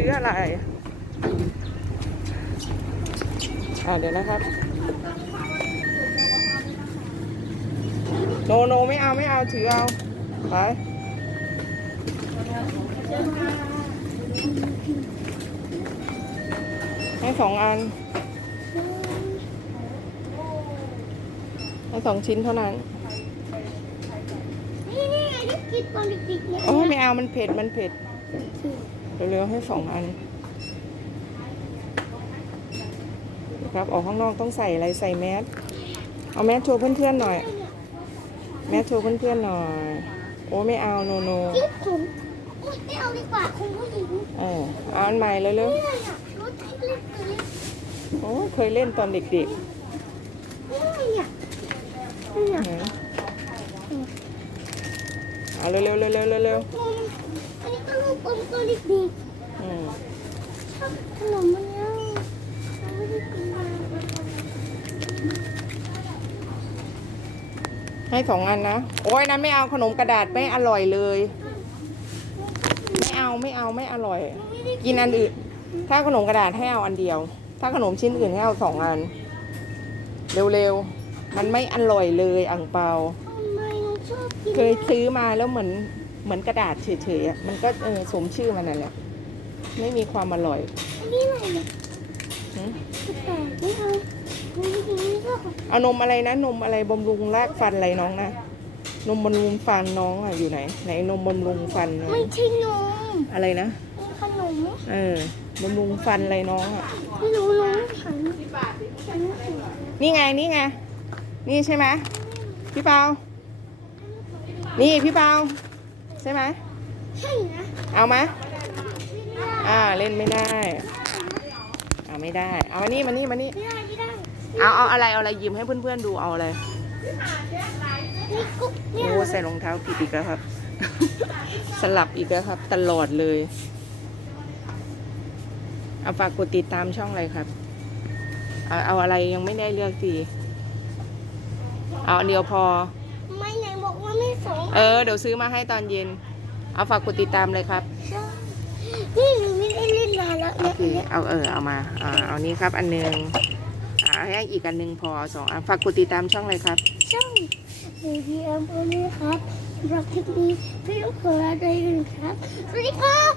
ซื้ออะไรอ่าเดี๋ยวนะครับโนโนไม่เอาไม่เอาถือเอาไปให้สองอันให้สองชิ้นเท่านั้นนี่นี่ไงที่กินตอนเด็กๆเนี่ยโอ้ไม่เอามันเผ็ดมันเผ็ด เร็วๆให้สองอันครับออกข้างนอกต้องใส่อะไรใส่แมสเอาแมสโชว์เพื่อนๆหน่อย แมสโชว์เพื่อนๆหน่อย โอ้ไม่เอาโนโนจิ๊บผมโอ๊ยไม่เอาดีกว่าคุณผู้หญิงเออเอาอันใหม่เลยเร็วนี่อะไรอะรถที่เล็กตัวเล็กโอ้เคยเล่นตอนเด็ก นี่อะไรอะนี่ๆอะนะเอาเร็วๆเร็วๆเร็วๆเร็วนมอันนี้ก็ลูกอมตัวเด็กๆอืมๆชอบขนมมันเนี่ยเราไม่ได้กินมาให้สองอันนะ โอ้ยนะไม่เอาขนมกระดาษไม่อร่อยเลย ไม่เอาไม่เอาไม่อร่อย ไม่ได้กินอันอื่น ถ้าขนมกระดาษให้เอาอันเดียว ถ้าขนมชิ้นอื่นให้เอาสองอัน เร็วๆ มันไม่อร่อยเลยอ่างเปา เเคยซื้อมาแล้วเหมือนเหมือนกระดาษเฉยๆอะมันก็เออสมชื่อมันนั่นแหละไม่มีความอร่อยอันนี้อะไรเนี่ยหืมแต่ไม่เอาไม่ได้กินไม่ชอบเอานมอะไรนะ นมอะไรบำรุงรากฟันอะไรน้องนะนมบำรุงฟันน้องอะอยู่ไหน ไหนนมบำรุงฟันน้องไม่ใช่นมอะไรนะเป็นขนมเออบำรุงฟันอะไรน้องอะไม่รู้น้องฉันฉันนี่ไงนี่ไงนี่ใช่ไหมพี่เปา นี่พี่เปาใช่ไหมใช่นะเอาไหมอ่าเล่นไม่ได้อ่าไม่ได้ เอามานี่มานี่มานี่ไม่ได้ไม่ได้เอาเอาอะไรเอาอะไรยิ้มให้เพื่อนๆดูเอาอะไรนี่กุ๊กเนี่ยโอ้ใส่รองเท้าผิดอีกแล้วครับ สลับอีกแล้วครับ ตลอดเลยเอาฝากกดติดตามช่องอะไรครับ เอาเอาอะไรยังไม่ได้เลือกทีเอาอันเดียวพอไม่ไหน บอกว่าไม่สองเออเดี๋ยวซื้อมาให้ตอนเย็น เอาฝากกดติดตามเลยครับใช่นี่หนูไม่ได้เล่นนานแล้วโอเนี่ยเคเอาเออเอามาอ่าเอานี้ครับอันหนึ่งอ่าให้อีกอันหนึ่งพอสองอันฝากกดติดตามช่องเลยครับ ช่องเบียมโอนี่ครับสำหรับคลิปนี้พี่ลูกขอลาไปกันครับสวัสดีครับ